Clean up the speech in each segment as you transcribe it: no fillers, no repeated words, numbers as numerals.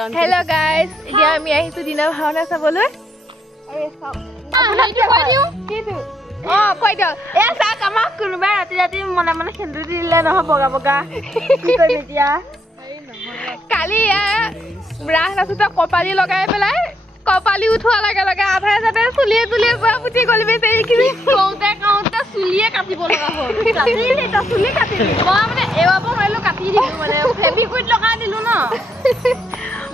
Hello guys, এতিয়া আমি আহিছো দিনৰ ভাওনা চাবলৈ। কৈ দিয়ক চাওক আমাক কোনোবাই ৰাতি ৰাতি মনে মনে সেন্দুৰ দিলে নহয় বগা বগা কি কৰিম এতিয়া কালি ৰাস নাচোতে কপালি লগাই পেলাই কপালি উঠোৱা লগে লগে আধাৰে যাতে চুলিয়ে চুলিয়ে যোৱা পুঠি গ'ল বেচেৰিখিনি কওঁতে কওঁতে চুলিয়ে কাটিব লগা হ'ল কাটিলি তই চুলি কাটিলি মই মানে এৱাব নোৱাৰিলোঁ কাটি দিলোঁ মানে ফেভিকুইক লগাই দিলোঁ ন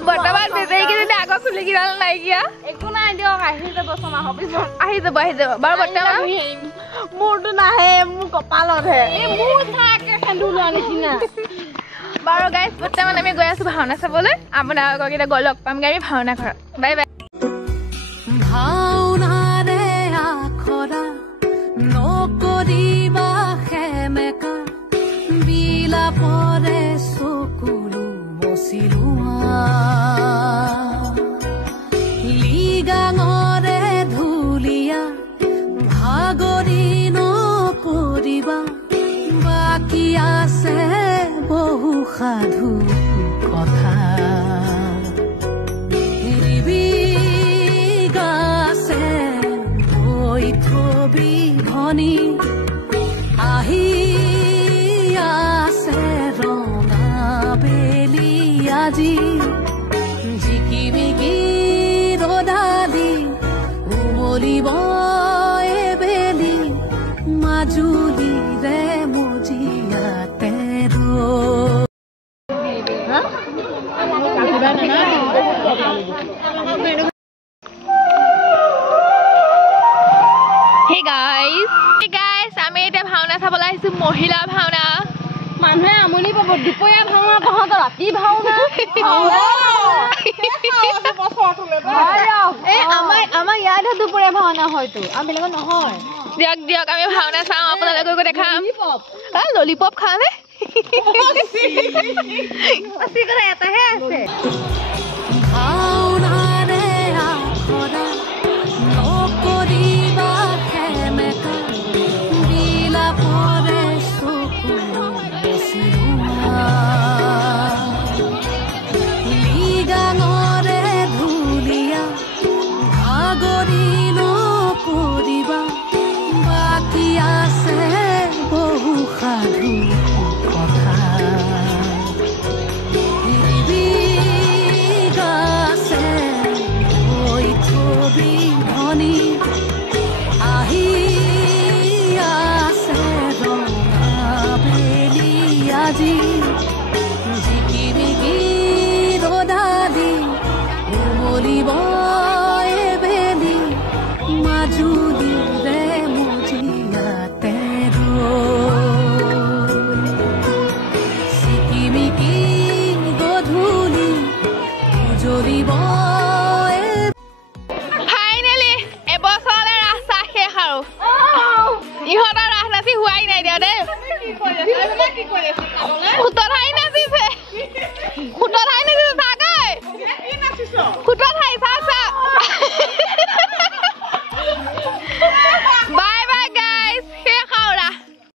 বৰ্তমান বেচেৰিখিনি আগৰ চুলিকেইডাল নাইকিয়া একো নাই দিয়ক আহি যাব ছমাহৰ পিছত আহি যাব বাৰু বৰ্তমান মোৰতো নাহে মোৰ কপালতহে মোৰ থাকে সেন্দুৰ লোৱা নিচিনা বাৰু গাইজ বৰ্তমান আমি গৈ আছো ভাওনা চাবলৈ আপোনালোকক এতিয়া গৈ লগ পামগৈ আমি ভাওনা ঘৰত বাই বাই ভাওনাৰে আখৰা নকৰিবা সেমেকা বিলাপৰে চকুলো মচিলোৱা লিগাঙৰে ধুলীয়া ভাগৰি নকৰিবা বাকী আছে বহু সাধু কথা ধনী আহি আছে ৰঙা বেলি আজি জিকিমিকি ৰদালি উমলিব এবেলি মাজুলীৰে মজিয়াতে Hey guys, আমি এতিয়া ভাওনা চাবলৈ আহিছো মহিলা ভাওনা মানুহে আমনি পাব দুপৰীয়া ভাওনা তহঁত ৰাতি ভাওনা আমাৰ ইয়াতহে দুপৰীয়া ভাওনা হয়তো আমি লগত নহয় দিয়ক দিয়ক আমি ভাওনা চাওঁ আপোনালোককো দেখাম ললিপপ খাওঁনে এটাহে আছে ভাওনাৰে আখৰা নকৰিবা সেমেকা বিলাপৰে চকুলো মচিলোৱা লিগাঙৰে ধুলীয়া ভাগৰি নকৰিবা বাকী আছে বহু সাধু কথা ধনী আহি আছে ৰঙা বেলি আজি জিকিমিকি ৰদালি উমলিব এবেলি মাজুলীৰে মজিয়াতে জিকিমিকি গধূলি উজলিব ইহঁতৰ ৰাস নাচি হোৱাই নাই দিয়া দেই খুটত হাঁহি নাচিছে খুটত